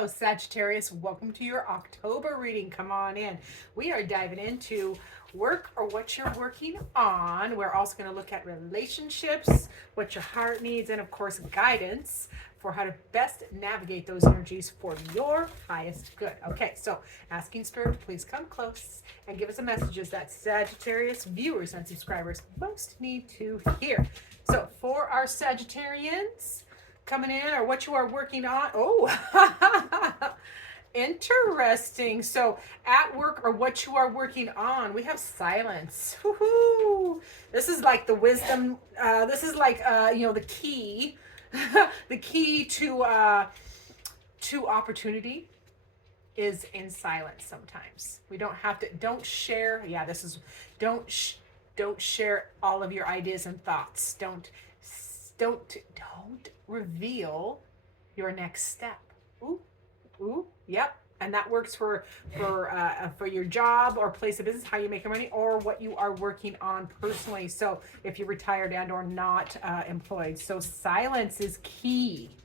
Hello, Sagittarius. Welcome to your October reading. Come on in. We are diving into work or what you're working on. We're also going to look at relationships, what your heart needs, and of course, guidance for how to best navigate those energies for your highest good. Okay, so asking Spirit to please come close and give us the messages that Sagittarius viewers and subscribers most need to hear. So, for our Sagittarians, coming in or what you are working on. Oh, interesting. So at work or what you are working on, we have silence. Woo-hoo. This is like the wisdom. This is like the key, the key to opportunity is in silence. Sometimes we don't have to. Don't share. Yeah, this is don't share all of your ideas and thoughts. Don't reveal your next step. Ooh, yep. And that works for your job or place of business, how you make your money, or what you are working on personally. So if you're retired and or not employed, so silence is key.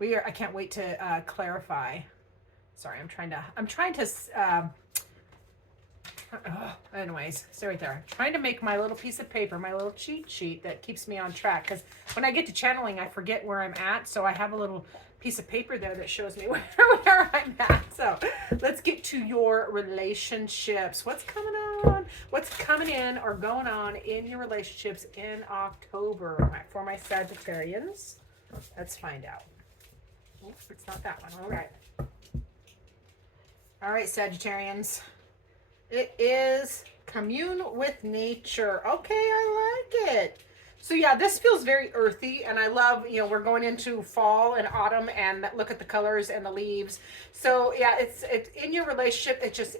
I can't wait to clarify. Sorry, I'm trying to. Anyways, stay right there. I'm trying to make my little piece of paper, my little cheat sheet that keeps me on track. Because when I get to channeling, I forget where I'm at. So I have a little piece of paper there that shows me where I'm at. So let's get to your relationships. What's coming on? What's coming in or going on in your relationships in October for my Sagittarians? Let's find out. Oops, it's not that one. All right. All right, Sagittarians. It is commune with nature. Okay, I like it. So yeah, this feels very earthy, and I love, we're going into fall and autumn, and look at the colors and the leaves. So yeah, it's in your relationship. It just,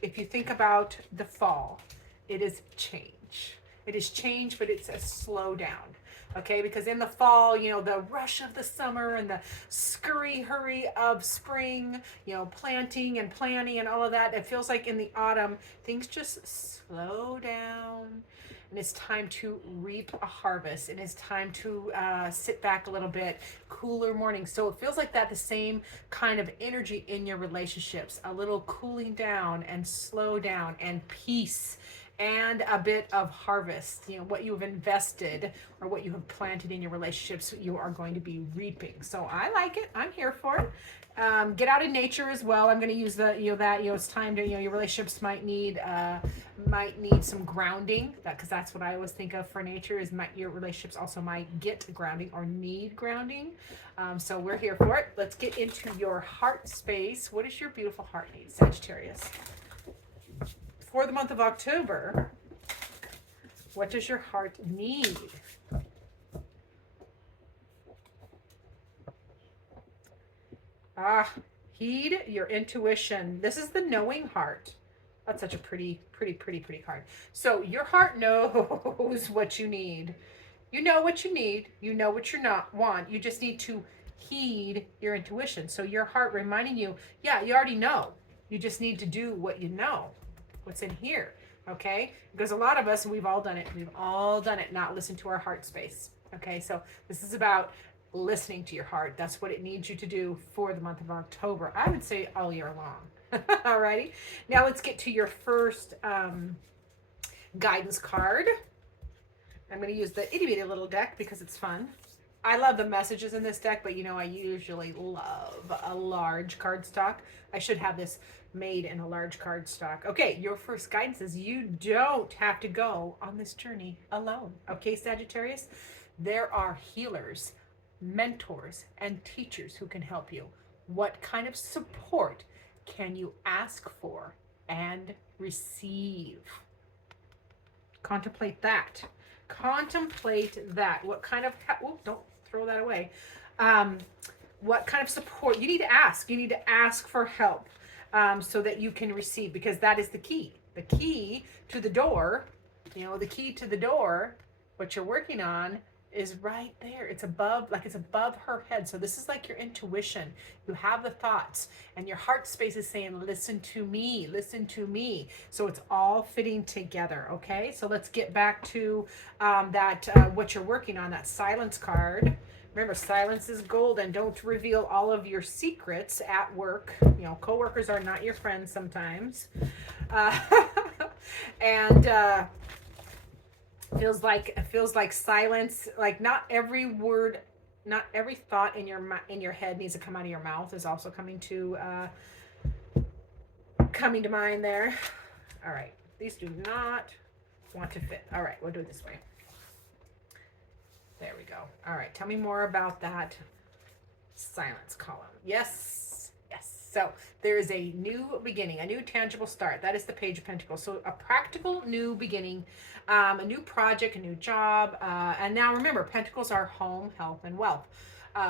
if you think about the fall, it is change. It is change, but it's a slow down. Okay, because in the fall, the rush of the summer and the scurry hurry of spring, planting and planning and all of that, it feels like in the autumn, things just slow down. And it's time to reap a harvest. It is time to sit back a little bit, cooler mornings. So it feels like that, the same kind of energy in your relationships, a little cooling down and slow down and peace and a bit of harvest. What you've invested or what you have planted in your relationships, you are going to be reaping. So I like it. I'm here for it. Get out in nature as well. I'm going to use it's time to, your relationships might need some grounding, because that's what I always think of for nature is your relationships also might get grounding or need grounding. So we're here for it. Let's get into your heart space. What does your beautiful heart need, Sagittarius? For the month of October, what does your heart need? Heed your intuition. This is the knowing heart. That's such a pretty card. So your heart knows what you need. You know what you need. You know what you not want. You just need to heed your intuition. So your heart reminding you, yeah, you already know. You just need to do what you know. What's in here, okay? Because a lot of us, we've all done it, not listen to our heart space, okay? So this is about listening to your heart. That's what it needs you to do for the month of October. I would say all year long. Alrighty, now let's get to your first guidance card. I'm going to use the itty bitty little deck because it's fun. I love the messages in this deck, but I usually love a large card stock. I should have this made in a large card stock. Okay, your first guidance is you don't have to go on this journey alone. Okay, Sagittarius? There are healers, mentors, and teachers who can help you. What kind of support can you ask for and receive? Contemplate that. What kind of don't throw that away. What kind of support you need to ask? You need to ask for help so that you can receive, because that is the key. The key to the door, what you're working on is right there. It's above her head. So this is like your intuition. You have the thoughts, and your heart space is saying, listen to me, listen to me. So it's all fitting together. Okay, so let's get back to what you're working on, that silence card. Remember, silence is golden. Don't reveal all of your secrets at work. You know, coworkers are not your friends sometimes. Uh, and feels like silence. Like not every word, not every thought in your head needs to come out of your mouth is also coming to mind there. All right, these do not want to fit. All right, we'll do it this way. There we go. All right, tell me more about that silence column. Yes, yes. So there is a new beginning, a new tangible start. That is the Page of Pentacles. So a practical new beginning, a new project, a new job. And now remember, Pentacles are home, health, and wealth.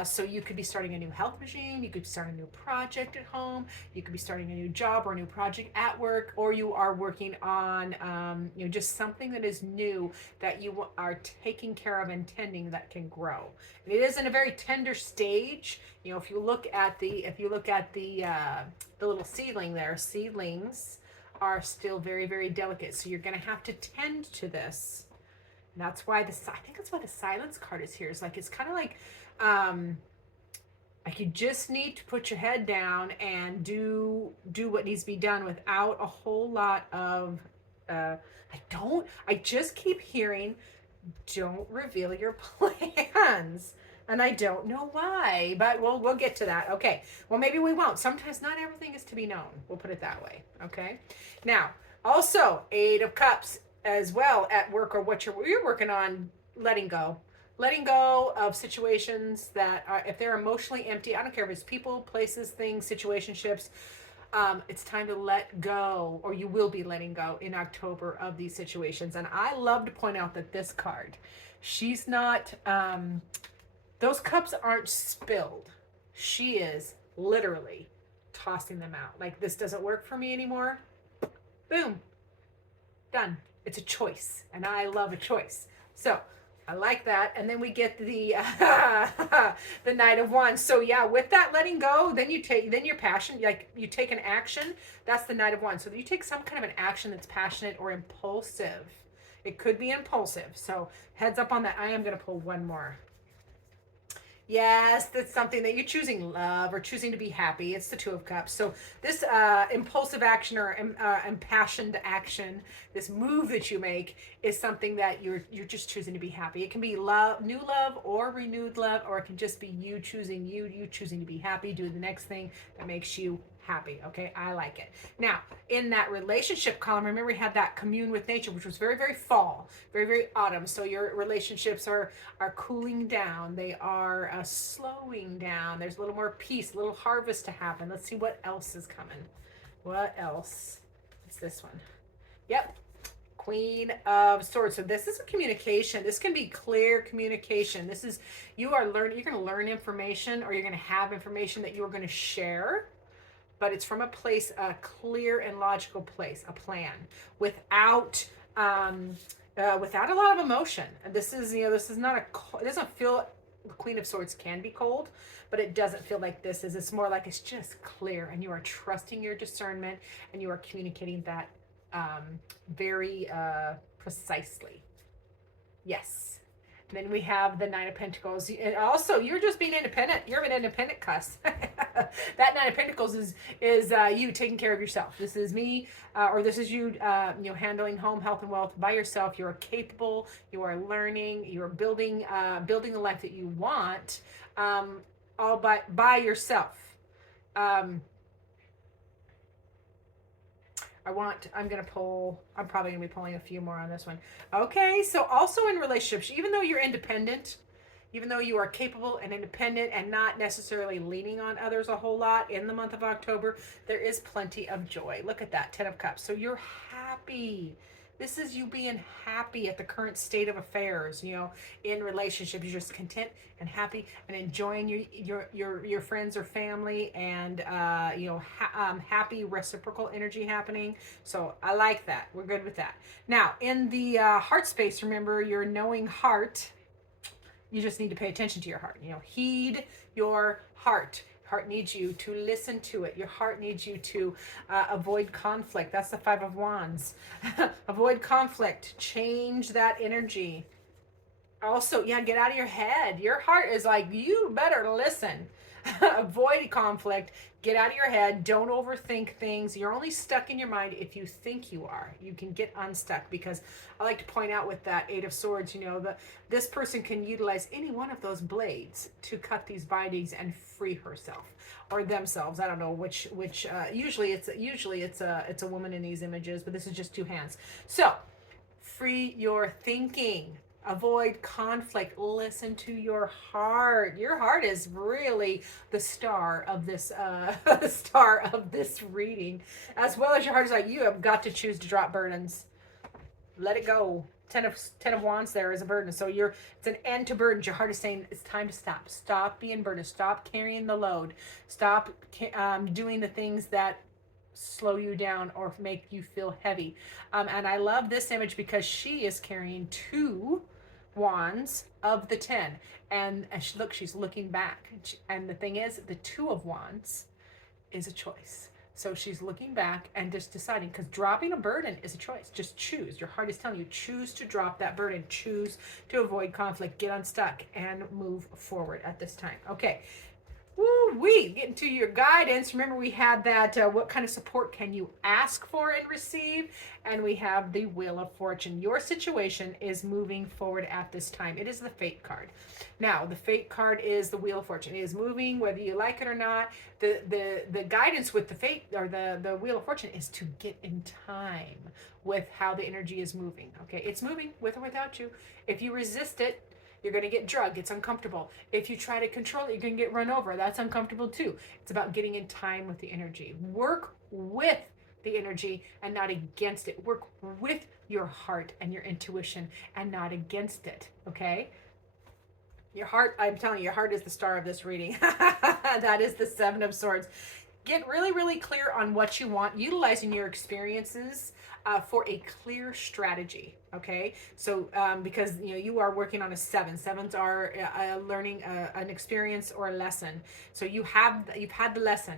So you could be starting a new health regime, you could be starting a new project at home, you could be starting a new job or a new project at work, or you are working on just something that is new that you are taking care of and tending that can grow. And it is in a very tender stage. You know, if you look at the little seedling there, seedlings are still very, very delicate. So you're going to have to tend to this. And that's why I think that's why the silence card is here. It's like, it's kind of like you just need to put your head down and do what needs to be done without a whole lot of I just keep hearing, don't reveal your plans. And I don't know why, but we'll get to that. Okay. Well, maybe we won't. Sometimes not everything is to be known. We'll put it that way. Okay. Now, also 8 of Cups as well at work, or what you're working on, letting go of situations that are, if they're emotionally empty, I don't care if it's people, places, things, situationships, it's time to let go, or you will be letting go in October of these situations. And I love to point out that this card, she's not, those cups aren't spilled. She is literally tossing them out. Like, this doesn't work for me anymore. Boom. Done. It's a choice. And I love a choice. So I like that. And then we get the the Knight of Wands. So yeah, with that letting go, then your passion, like you take an action. That's the Knight of Wands. So you take some kind of an action that's passionate or impulsive. It could be impulsive. So heads up on that. I am going to pull one more. Yes, that's something that you're choosing love or choosing to be happy. It's the 2 of Cups. So this impulsive action or impassioned action, this move that you make, is something that you're just choosing to be happy. It can be love, new love, or renewed love, or it can just be you choosing to be happy, do the next thing that makes you happy. Okay, I like it. Now, in that relationship column, remember we had that commune with nature, which was very, very fall, very, very autumn. So your relationships are cooling down. They are slowing down. There's a little more peace, a little harvest to happen. Let's see what else is coming. What else? It's this one. Yep. Queen of Swords. So this is a communication. This can be clear communication. This is, you're going to learn information, or you're going to have information that you're going to share. But it's from a place, a clear and logical place, a plan, without a lot of emotion. And this is not it doesn't feel, the Queen of Swords can be cold, but it doesn't feel like this is. It's more like it's just clear, and you are trusting your discernment, and you are communicating that very precisely. Yes. And then we have the Nine of Pentacles. And also, you're just being independent. You're an independent cuss. That Nine of Pentacles is you taking care of yourself. This is me, or this is you, handling home, health, and wealth by yourself. You are capable. You are learning. You are building the life that you want, all by yourself. I'm probably going to be pulling a few more on this one. Okay, so also in relationships, even though you're independent, even though you are capable and independent and not necessarily leaning on others a whole lot in the month of October, there is plenty of joy. Look at that, 10 of Cups. So you're happy. This is you being happy at the current state of affairs, in relationships. You're just content and happy and enjoying your friends or family, and happy reciprocal energy happening. So I like that. We're good with that. Now, in the heart space, remember your knowing heart. You just need to pay attention to your heart. Heed your heart. Heart needs you to listen to it. Your heart needs you to avoid conflict. That's the 5 of Wands. Avoid conflict. Change that energy. Also, yeah, get out of your head. Your heart is like, you better listen. Avoid conflict. Get out of your head. Don't overthink things. You're only stuck in your mind if you think you are. You can get unstuck, because I like to point out with that Eight of Swords, this person can utilize any one of those blades to cut these bindings and free herself or themselves. I don't know which. Usually it's a woman in these images, but this is just two hands. So free your thinking. Avoid conflict. Listen to your heart. Your heart is really the star of this the star of this reading, as well as your heart is like, you have got to choose to drop burdens. Let it go. Ten of Wands there is a burden. So it's an end to burdens. Your heart is saying it's time to stop. Stop being burdened. Stop carrying the load. Stop doing the things that slow you down or make you feel heavy. And I love this image because she is carrying 2 wands of the 10, and she's looking back, and the thing is, the 2 of wands is a choice. So she's looking back and just deciding, because dropping a burden is a choice. Just choose. Your heart is telling you, choose to drop that burden, choose to avoid conflict, get unstuck, and move forward at this time. Okay. Woo-wee, getting to your guidance. Remember, we had that, what kind of support can you ask for and receive? And we have the Wheel of Fortune. Your situation is moving forward at this time. It is the Fate card. Now, the Fate card is the Wheel of Fortune. It is moving, whether you like it or not. The guidance with the Fate, or the Wheel of Fortune, is to get in time with how the energy is moving. Okay, it's moving with or without you. If you resist it, you're going to get drugged. It's uncomfortable. If you try to control it, you're going to get run over. That's uncomfortable too. It's about getting in time with the energy. Work with the energy and not against it. Work with your heart and your intuition and not against it. Okay? Your heart, I'm telling you, your heart is the star of this reading. That is the 7 of Swords. Get really, really clear on what you want, utilizing your experiences for a clear strategy. Okay, so because you are working on a 7. 7s are learning an experience or a lesson. So you've had the lesson.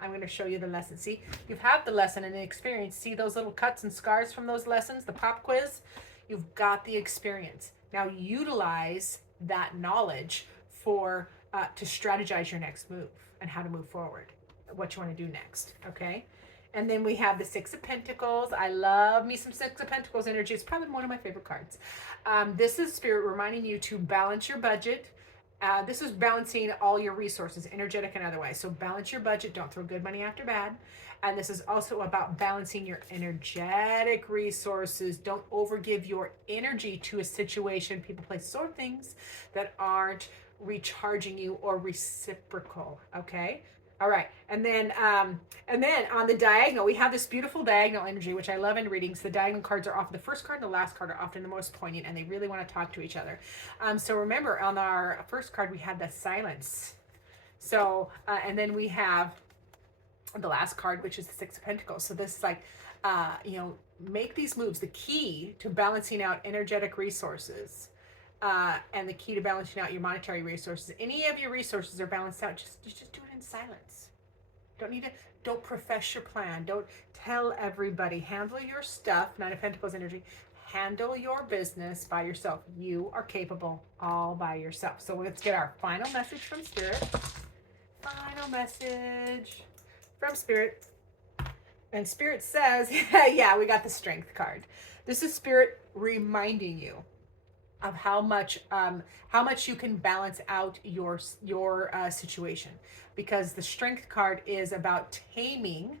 I'm going to show you the lesson. See, you've had the lesson and the experience. See those little cuts and scars from those lessons, the pop quiz. You've got the experience. Now utilize that knowledge for to strategize your next move and how to move forward, what you want to do next. Okay. And then we have the 6 of Pentacles. I love me some 6 of Pentacles energy. It's probably one of my favorite cards. This is Spirit reminding you to balance your budget. This is balancing all your resources, energetic and otherwise. So balance your budget. Don't throw good money after bad. And this is also about balancing your energetic resources. Don't overgive your energy to a situation. People place sore things that aren't recharging you or reciprocal. Okay. All right, and then on the diagonal, we have this beautiful diagonal energy, which I love in readings. The diagonal cards are often, the first card and the last card are often the most poignant, and they really want to talk to each other. So remember, on our first card, we had the silence. So, and then we have the last card, which is the 6 of Pentacles. So this is like, make these moves. The key to balancing out energetic resources. And the key to balancing out your monetary resources. Any of your resources are balanced out. Just do it in silence. Don't profess your plan. Don't tell everybody. Handle your stuff. 9 of Pentacles energy. Handle your business by yourself. You are capable all by yourself. So let's get our final message from Spirit. Final message from Spirit. And Spirit says, yeah, we got the Strength card. This is Spirit reminding you of how much you can balance out your situation, because the Strength card is about taming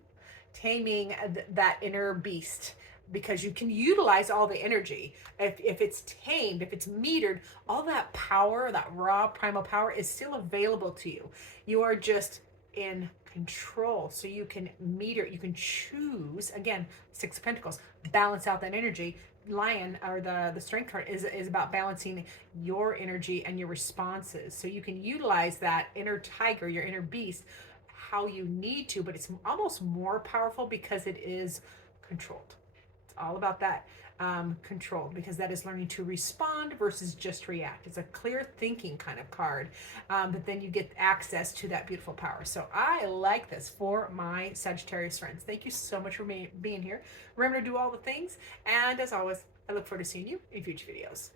that inner beast, because you can utilize all the energy if it's tamed, if it's metered. All that power, that raw primal power, is still available to you. You are just in control, so you can meter, you can choose. Again, 6 of Pentacles, balance out that energy. Lion, or the Strength card, is about balancing your energy and your responses, so you can utilize that inner tiger, your inner beast, how you need to, but it's almost more powerful because it is controlled. It's all about that control, because that is learning to respond versus just react. It's a clear thinking kind of card, but then you get access to that beautiful power. So I like this for my Sagittarius friends. Thank you so much for being here. Remember to do all the things, and as always, I look forward to seeing you in future videos.